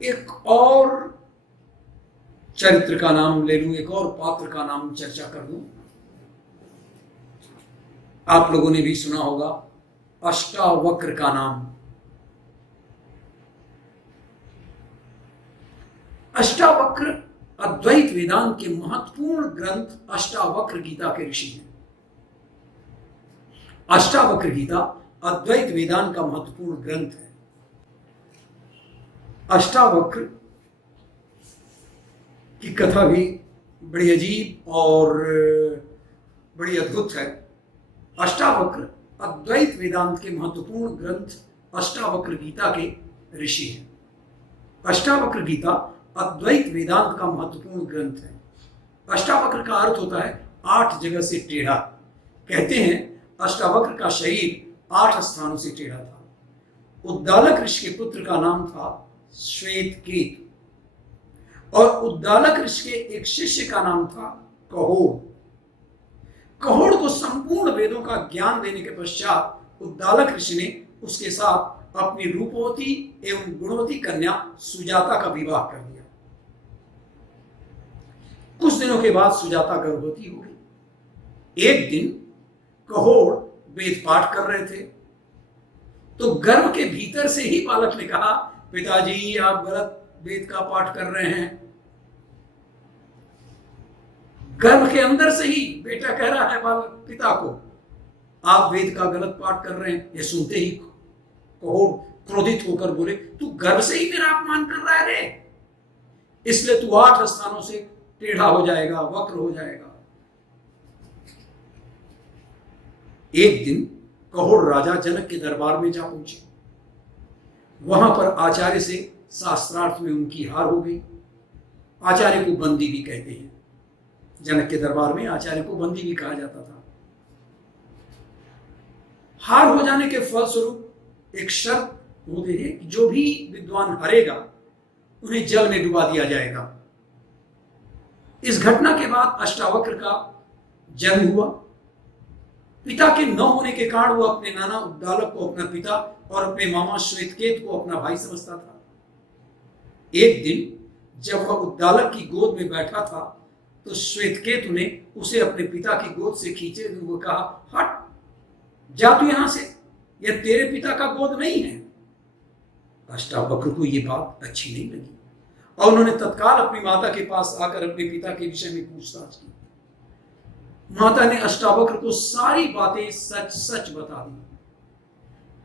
एक और चरित्र का नाम ले लूं, एक और पात्र का नाम चर्चा कर दूं। आप लोगों ने भी सुना होगा अष्टावक्र का नाम। अष्टावक्र अद्वैत वेदांत के महत्वपूर्ण ग्रंथ अष्टावक्र गीता के ऋषि हैं। अष्टावक्र गीता अद्वैत वेदांत का महत्वपूर्ण ग्रंथ है। अष्टावक्र की कथा भी बड़ी अजीब और बड़ी अद्भुत है। अष्टावक्र अद्वैत वेदांत के महत्वपूर्ण ग्रंथ अष्टावक्र गीता के ऋषि हैं। अष्टावक्र गीता अद्वैत वेदांत का महत्वपूर्ण ग्रंथ है। अष्टावक्र का अर्थ होता है 8 जगह से टेढ़ा। कहते हैं अष्टावक्र का शरीर 8 स्थानों से टेढ़ा था। उद्दालक ऋषि के पुत्र का नाम था श्वेतकेतु और उद्दालक ऋषि के एक शिष्य का नाम था कहोड़। कहोड़ को संपूर्ण वेदों का ज्ञान देने के पश्चात उद्दालक ऋषि ने उसके साथ अपनी रूपवती एवं गुणवती कन्या सुजाता का विवाह कर दिया। कुछ दिनों के बाद सुजाता गर्भवती हो गई। एक दिन कहोड़ वेद पाठ कर रहे थे तो गर्भ के भीतर से ही बालक ने कहा, पिताजी आप गलत वेद का पाठ कर रहे हैं। गर्भ के अंदर से ही बेटा कह रहा है बालक पिता को, आप वेद का गलत पाठ कर रहे हैं। ये सुनते ही कहोड़ क्रोधित होकर बोले, तू गर्भ से ही मेरा अपमान कर रहा है रे, इसलिए तू 8 स्थानों से टेढ़ा हो जाएगा, वक्र हो जाएगा। एक दिन कहोड़ राजा जनक के दरबार में जा पहुंचे। वहां पर आचार्य से शास्त्रार्थ में उनकी हार हो गई। आचार्य को बंदी भी कहते हैं। जनक के दरबार में आचार्य को बंदी भी कहा जाता था। हार हो जाने के फलस्वरूप एक शर्त होती है कि जो भी विद्वान हारेगा उन्हें जल में डुबा दिया जाएगा। इस घटना के बाद अष्टावक्र का जन्म हुआ। पिता के न होने के कारण वो अपने नाना उद्दालक को अपना पिता और अपने मामा श्वेतकेतु को अपना भाई समझता था। एक दिन जब वह उद्दालक की गोद में बैठा था तो श्वेतकेतु ने उसे अपने पिता की गोद से खींचे हुए कहा, हट जा तू यहां से, यह तेरे पिता का गोद नहीं है। अष्टावक्र को यह बात अच्छी नहीं लगी और उन्होंने तत्काल अपनी माता के पास आकर अपने पिता के विषय में पूछताछ की। माता ने अष्टावक्र को सारी बातें सच सच बता दी।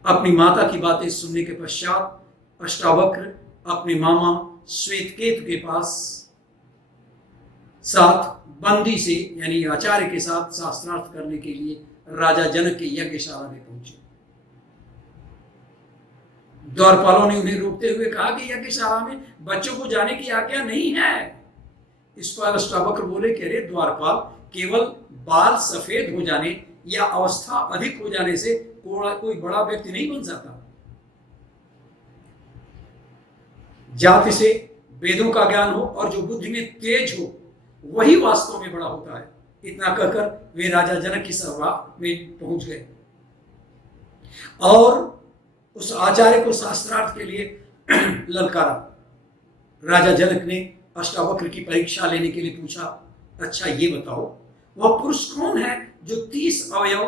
अपनी माता की बातें सुनने के पश्चात अष्टावक्र अपने मामा श्वेतकेतु के पास साथ बंदी से यानी आचार्य के साथ शास्त्रार्थ करने के लिए राजा जनक के यज्ञशाला में पहुंचे। द्वारपालों ने उन्हें रोकते हुए कहा कि यज्ञशाला में बच्चों को जाने की आज्ञा नहीं है। इस पर अष्टावक्र बोले कि अरे द्वारपाल, केवल बाल सफेद हो जाने या अवस्था अधिक हो जाने से कोई बड़ा व्यक्ति नहीं बन जाता। जाति से वेदों का ज्ञान हो और जो बुद्धि में तेज हो वही वास्तव में बड़ा होता है। इतना कहकर वे राजा जनक की सभा में पहुंच गए और उस आचार्य को शास्त्रार्थ के लिए ललकारा। राजा जनक ने अष्टावक्र की परीक्षा लेने के लिए पूछा, अच्छा ये बताओ वह पुरुष कौन है जो 30 अवयव,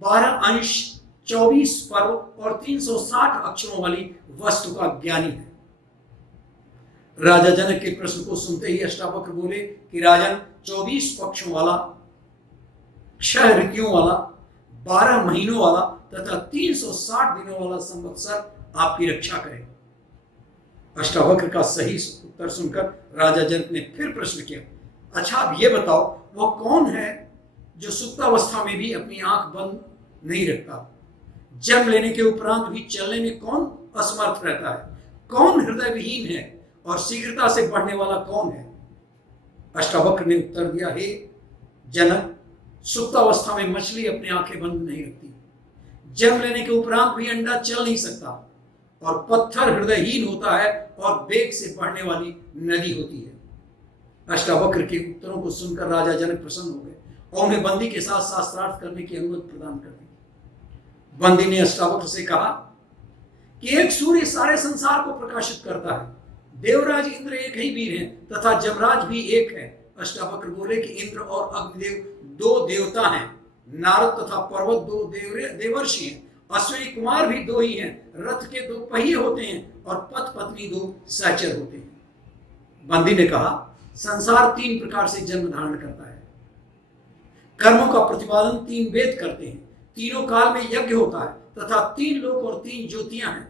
12 अंश, 24 पर्व और 360 अक्षरों वाली वस्तु का ज्ञानी है। राजा जनक के प्रश्न को सुनते ही अष्टावक्र बोले कि राजन, 24 पक्षों वाला, 6 ऋतुओं वाला, 12 महीनों वाला तथा 360 दिनों वाला संवत्सर आपकी रक्षा करे। अष्टावक्र का सही उत्तर सुनकर राजा जनक ने फिर प्रश्न किया, अच्छा अब ये बताओ वह कौन है जो सुप्तावस्था में भी अपनी आंख बंद नहीं रखता, जन्म लेने के उपरांत भी चलने में कौन असमर्थ रहता है, कौन हृदय विहीन है और शीघ्रता से बढ़ने वाला कौन है। अष्टावक्र ने उत्तर दिया, हे जनक, सुप्तावस्था में मछली अपनी आंखें बंद नहीं रखती, जन्म लेने के उपरांत भी अंडा चल नहीं सकता और पत्थर हृदयहीन होता है और वेग से बढ़ने वाली नदी होती है। अष्टावक्र के उत्तरों को सुनकर राजा जनक प्रसन्न हो गए और उन्हें बंदी के साथ शास्त्रार्थ करने की अनुमति प्रदान कर दी। बंदी ने अष्टावक्र से कहा कि एक सूर्य सारे संसार को प्रकाशित करता है, देवराज इंद्र एक ही वीर है तथा जमराज भी एक है। अष्टावक्र बोले कि इंद्र और अग्निदेव दो देवता हैं, नारद तथा पर्वत दो देवर्षि हैं, अश्विनी कुमार भी दो ही हैं, रथ के दो पहिए होते हैं और पथ पत्नी दो सहचर होते हैं। बंदी ने कहा, संसार तीन प्रकार से जन्म धारण करता है। कर्मों का प्रतिपादन तीन वेद करते हैं, तीनों काल में यज्ञ होता है तथा तीन लोक और तीन ज्योतियां हैं।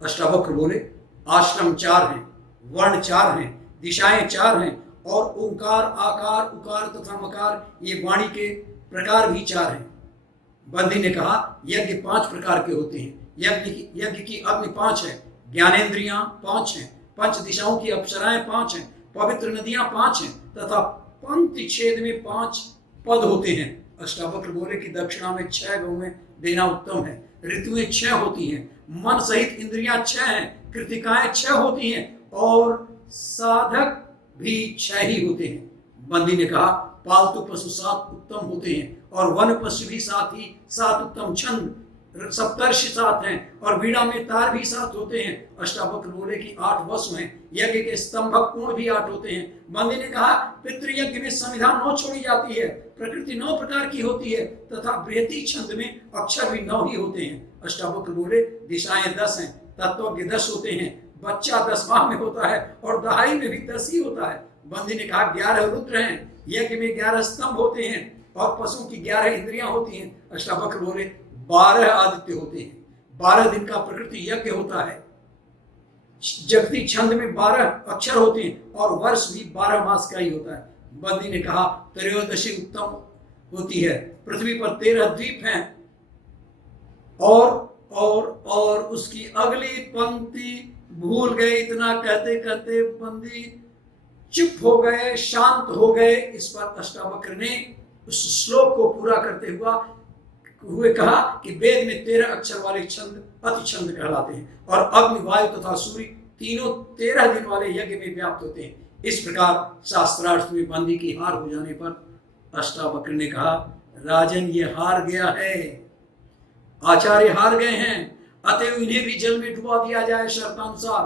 अष्टावक्र बोले, आश्रम चार हैं, वर्ण चार हैं, दिशाएं चार हैं और ओंकार, आकार, उकार तथा मकार ये वाणी के प्रकार भी चार हैं। बंदी ने कहा, यज्ञ पांच प्रकार के होते हैं। यज्ञ की अग्नि पांच है, ज्ञानेंद्रियां पांच हैं, पंच दिशाओं की अप्सराएं पांच हैं, पवित्र नदियां पांच हैं तथा पंक्ति छेद में पांच पद होते हैं। अष्टावक्र बोले कि दक्षिणा में 6 गौएं देना उत्तम है, ऋतुएं 6 होती हैं, मन सहित इंद्रियां 6 हैं, कृतिकाएं 6 होती हैं और साधक भी 6 ही होते हैं। बंदी ने कहा, पालतू पशु 7 उत्तम होते हैं और वन पशु भी 7 उत्तम छंद, सप्तर्षि 7 हैं और वीणा में तार भी 7 होते हैं। अष्टावक्र बोले कि 8 वसु हैं, यज्ञ के स्तंभक कोण भी 8 होते हैं। बंदी ने कहा, पितृयज्ञ में संविधान 9 छोड़ी जाती है, प्रकृति 9 प्रकार की होती है तथा बृहति छंद में अक्षर भी 9 ही होते हैं। अष्टावक्र बोले, दिशाएं 10 हैं, तत्वज्ञ 10 होते हैं, बच्चा 10 माह में होता है और दहाई में भी 10 ही होता है। बंदी ने कहा, 11 रुद्र हैं, यज्ञ में 11 स्तंभ होते हैं और पशु की 11 इंद्रियां होती हैं। अष्टावक्र बोले, 12 आदित्य होते हैं, 12 दिन का प्रकृति यज्ञ होता है, जगती छंद में 12 अक्षर होते हैं और वर्ष भी 12 मास का ही होता है। बंदी ने कहा, त्रयोदशी उत्तम होती है, पृथ्वी पर 13 द्वीप हैं और उसकी अगली पंक्ति भूल गए। इतना कहते कहते बंदी चुप हो गए, शांत हो गए। इस पर अष्टावक्र ने उस श्लोक को पूरा करते हुए कहा कि वेद में 13 अक्षर वाले छंद अति छंद कहलाते हैं और अग्नि, वायु तथा सूर्य तीनों 13 दिन वाले यज्ञ में व्याप्त होते हैं। इस प्रकार शास्त्रार्थ में बंदी की हार हो जाने पर अष्टावक्र ने कहा, राजन ये हार गया है, आचार्य हार गए हैं, अतएव इन्हें भी जल में डुबा दिया जाए शर्तानुसार।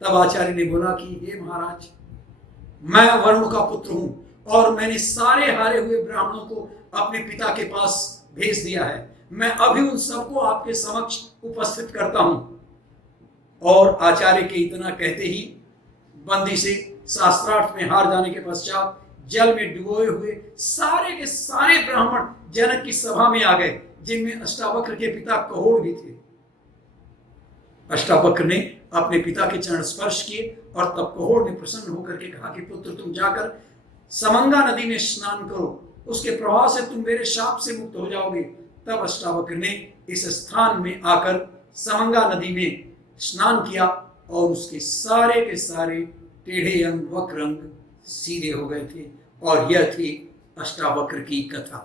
तब आचार्य ने बोला कि हे महाराज, मैं वरुण का पुत्र हूं और मैंने सारे हारे हुए ब्राह्मणों को अपने पिता के पास भेज दिया है। मैं अभी उन सबको आपके समक्ष उपस्थित करता हूं। और आचार्य के इतना कहते ही बंदी से शास्त्रार्थ में हार जाने के पश्चात जल में डुबोए हुए सारे के सारे ब्राह्मण जनक की सभा में आ गए, जिनमें अष्टावक्र के पिता कहोड़ भी थे। अष्टावक्र ने अपने पिता के चरण स्पर्श किए और तब कहोड़ ने प्रसन्न होकर के कहा कि पुत्र, तुम जाकर समंगा नदी में स्नान करो, उसके प्रभाव से तुम मेरे शाप से मुक्त हो जाओगे। तब अष्टावक्र ने इस स्थान में आकर समंगा नदी में स्नान किया और उसके सारे के सारे टेढ़े अंग, वक्र अंग सीधे हो गए थे। और यह थी अष्टावक्र की कथा।